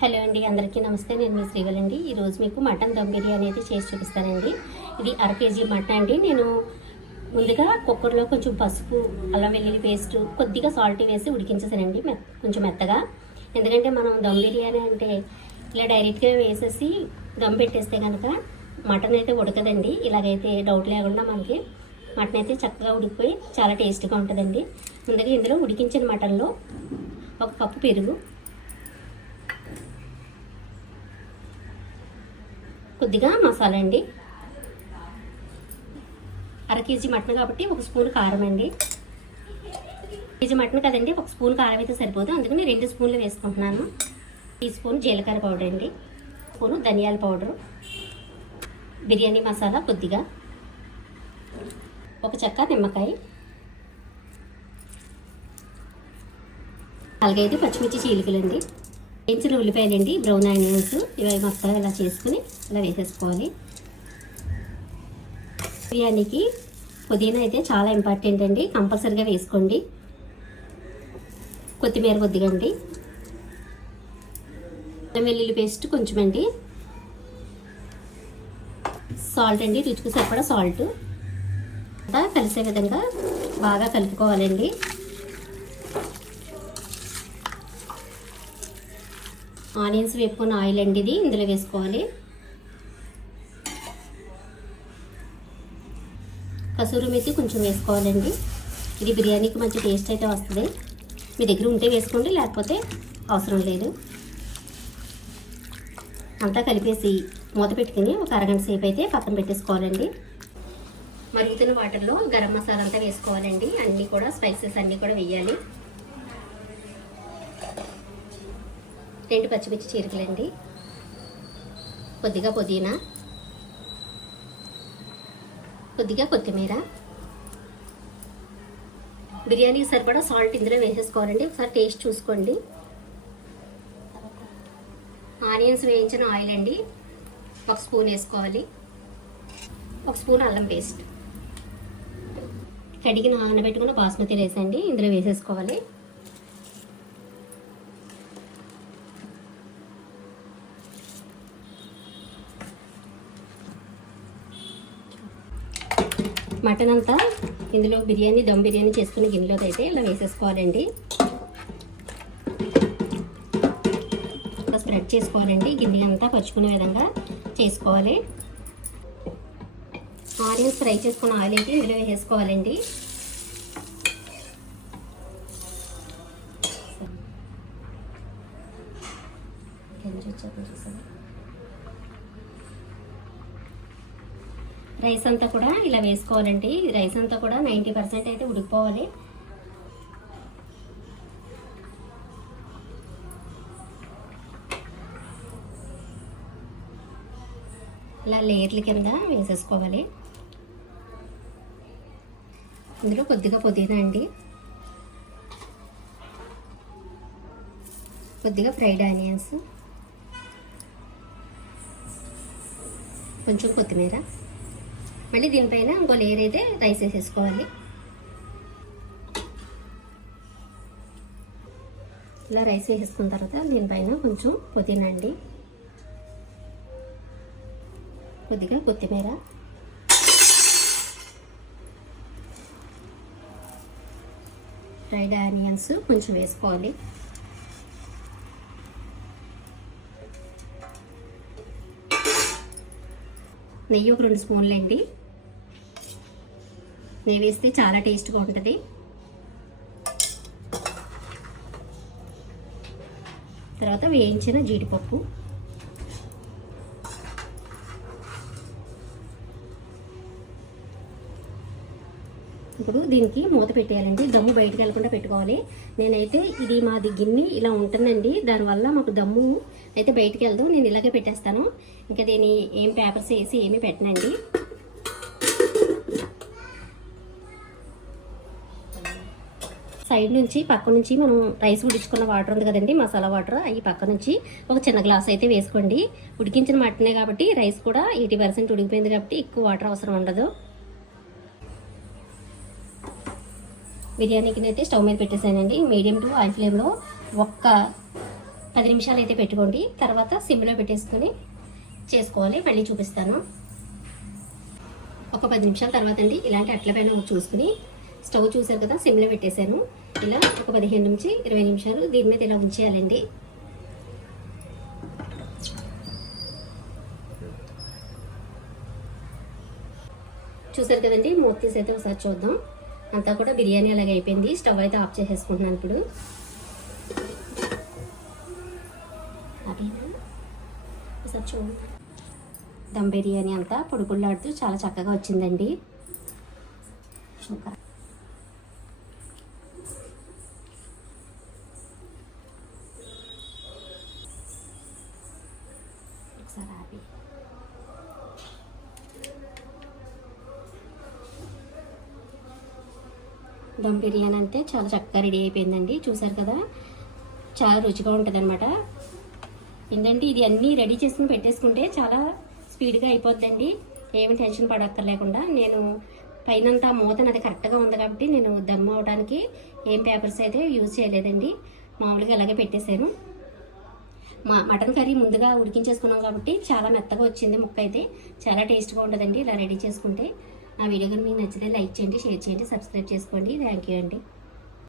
Hello అండి అందరికీ నమస్తే. నేను మీ శ్రీవల్ అండి. ఈరోజు మీకు మటన్ దమ్ బిర్యానీ అయితే చేసి చూపిస్తానండి. ఇది అర కేజీ మటన్ అండి. నేను ముందుగా కుక్కర్లో కొంచెం పసుపు అల్లం వెల్లుల్లి పేస్ట్ కొద్దిగా సాల్ట్ వేసి ఉడికించేసానండి మె కొంచెం మెత్తగా. ఎందుకంటే మనం దమ్ బిర్యానీ అంటే ఇలా డైరెక్ట్గా వేసేసి దమ్ పెట్టేస్తే కనుక మటన్ అయితే ఉడకదండి. ఇలాగైతే డౌట్ లేకుండా మనకి మటన్ అయితే చక్కగా ఉడికిపోయి చాలా టేస్ట్గా ఉంటుందండి. ముందుగా ఇందులో ఉడికించిన మటన్లో ఒక కప్పు పెరుగు కొద్దిగా మసాలా అండి. అర కేజీ మటన్ కాబట్టి ఒక స్పూన్ కారం అండి. కేజీ మటన్ కదండి ఒక స్పూన్ కారం అయితే సరిపోదు. అందుకని రెండు స్పూన్లు వేసుకుంటున్నాను. టీ స్పూన్ జీలకర్ర పౌడర్ అండి. స్పూను ధనియాల పౌడరు. బిర్యానీ మసాలా కొద్దిగా. ఒక చెక్క నిమ్మకాయ. నాలుగైదు పచ్చిమిర్చి చీలికలండి పెంచిన ఉల్లిపాయలండి బ్రౌన్ ఆనియన్స్ ఇవి మొత్తం ఇలా చేసుకుని ఇలా వేసేసుకోవాలి. బిర్యానీకి పుదీనా అయితే చాలా ఇంపార్టెంట్ అండి. కంపల్సరిగా వేసుకోండి. కొత్తిమీర కొద్దిగా అండి. వెల్లుల్లి పేస్ట్ కొంచెం అండి. సాల్ట్ అండి రుచికి సరిపడా సాల్ట్. కలిసే విధంగా బాగా కలుపుకోవాలండి. ఆనియన్స్ వేపుకున్న ఆయిల్ అండి ఇది ఇందులో వేసుకోవాలి. కసూరి మెత్తి కొంచెం వేసుకోవాలండి. ఇది బిర్యానీకి మంచి టేస్ట్ అయితే వస్తుంది. మీ దగ్గర ఉంటే వేసుకోండి లేకపోతే అవసరం లేదు. అంతా కలిపేసి మూత పెట్టుకుని ఒక అరగంట సేపు అయితే పక్కన పెట్టేసుకోవాలండి. మరుగుతున్న వాటర్లో గరం మసాలా అంతా వేసుకోవాలండి. అన్నీ కూడా స్పైసెస్ అన్నీ కూడా వేయాలి. రెండు పచ్చిమిర్చి చీరకలండి. కొద్దిగా పుదీనా. కొద్దిగా కొత్తిమీర. బిర్యానీకి సరిపడా సాల్ట్ ఇందులో వేసేసుకోవాలండి. ఒకసారి టేస్ట్ చూసుకోండి. ఆనియన్స్ వేయించిన ఆయిల్ అండి. ఒక స్పూన్ వేసుకోవాలి. ఒక స్పూన్ అల్లం పేస్ట్. కడిగి నానబెట్టుకున్న బాస్మతి రైస్ అండి. ఇందులో వేసేసుకోవాలి. మటన్ అంతా ఇందులో బిర్యానీ దమ్ బిర్యానీ చేసుకునే గిన్నెలోకి అయితే ఇలా వేసేసుకోవాలండి. స్ప్రెడ్ చేసుకోవాలండి. గిన్నె అంతా పరుచుకునే విధంగా చేసుకోవాలి. ఆనియన్స్ ఫ్రై చేసుకున్న ఆయిల్ అయితే ఇందులో వేసేసుకోవాలండి. రైస్ అంతా కూడా ఇలా వేసుకోవాలండి. రైస్ అంతా కూడా నైంటీ పర్సెంట్ అయితే ఉడికిపోవాలి. ఇలా లేయర్ల కింద వేసేసుకోవాలి. ఇందులో కొద్దిగా పుదీనా అండి. కొద్దిగా ఫ్రైడ్ ఆనియన్స్. కొంచెం కొత్తిమీర. మళ్ళీ దీనిపైన ఇంకో లేయర్ అయితే రైస్ వేసేసుకోవాలి. ఇలా రైస్ వేసేసుకున్న తర్వాత దీనిపైన కొంచెం పుదీనా అండి. కొద్దిగా కొత్తిమీర. ఫ్రైడ్ ఆనియన్స్ కొంచెం వేసుకోవాలి. నెయ్యి ఒక రెండు స్పూన్లు అండి. నెయ్యి వేస్తే చాలా టేస్ట్గా ఉంటుంది. తర్వాత వేయించిన జీడిపప్పు. ఇప్పుడు దీనికి మూత పెట్టేయాలండి. దమ్ము బయటకు వెళ్ళకుండా పెట్టుకోవాలి. నేనైతే ఇది మాది గిన్నె ఇలా ఉంటుందండి. దానివల్ల మాకు దమ్ము అయితే బయటకు వెళ్దాం నేను ఇలాగే పెట్టేస్తాను. ఇంకా దీన్ని ఏం పేపర్స్ వేసి ఏమీ పెట్టనండి. సైడ్ నుంచి పక్క నుంచి మనం రైస్ ఉడిచుకున్న వాటర్ ఉంది కదండి మసాలా వాటర్ అవి పక్క నుంచి ఒక చిన్న గ్లాస్ అయితే వేసుకోండి. ఉడికించిన మటనే కాబట్టి రైస్ కూడా ఎయిటీ పర్సెంట్ ఉడికిపోయింది కాబట్టి ఎక్కువ వాటర్ అవసరం ఉండదు. బిర్యానీకి అయితే స్టవ్ మీద పెట్టేసానండి. మీడియం టు హై ఫ్లేమ్లో ఒక్క పది నిమిషాలు అయితే పెట్టుకోండి. తర్వాత సిమ్లో పెట్టేసుకొని చేసుకోవాలి. మళ్ళీ చూపిస్తాను. ఒక పది నిమిషాల తర్వాత అండి ఇలాంటి అట్ల పైన చూసుకుని స్టవ్ చూసారు కదా సిమ్లో పెట్టేశాను. ఇలా ఒక పదిహేను నుంచి ఇరవై నిమిషాలు దీని మీద ఇలా ఉంచేయాలండి. చూసారు కదండి మూత తీసి అయితే ఒకసారి చూద్దాం. అంతా కూడా బిర్యానీ అలాగే అయిపోయింది. స్టవ్ అయితే ఆఫ్ చేసేసుకుంటున్నాను ఇప్పుడు. ఒకసారి చూడండి దమ్ బిర్యానీ అంతా పొడి పొడిలాడుతూ చాలా చక్కగా వచ్చిందండి. దమ్ బిర్యానీ అంతే చాలా చక్కగా రెడీ అయిపోయిందండి. చూసారు కదా? చాలా రుచిగా ఉంటుంది అనమాట ఏంటంటే ఇది అన్నీ రెడీ చేసుకుని పెట్టేసుకుంటే చాలా స్పీడ్గా అయిపోద్దండి. ఏమి టెన్షన్ పడక్కర్లేకుండా నేను పైనంతా మూత అది కరెక్ట్గా ఉంది కాబట్టి నేను దమ్ అవడానికి ఏం పేపర్స్ అయితే యూజ్ చేయలేదండి. మామూలుగా ఇలాగే పెట్టేశాను. మా మటన్ కర్రీ ముందుగా ఉడికించేసుకున్నాం కాబట్టి చాలా మెత్తగా వచ్చింది ముక్క అయితే చాలా టేస్ట్గా ఉంటుందండి ఇలా రెడీ చేసుకుంటే. నా వీడియో కనుక మీకు నచ్చితే లైక్ చేయండి షేర్ చేయండి సబ్స్క్రైబ్ చేసుకోండి. థ్యాంక్ యూ అండి.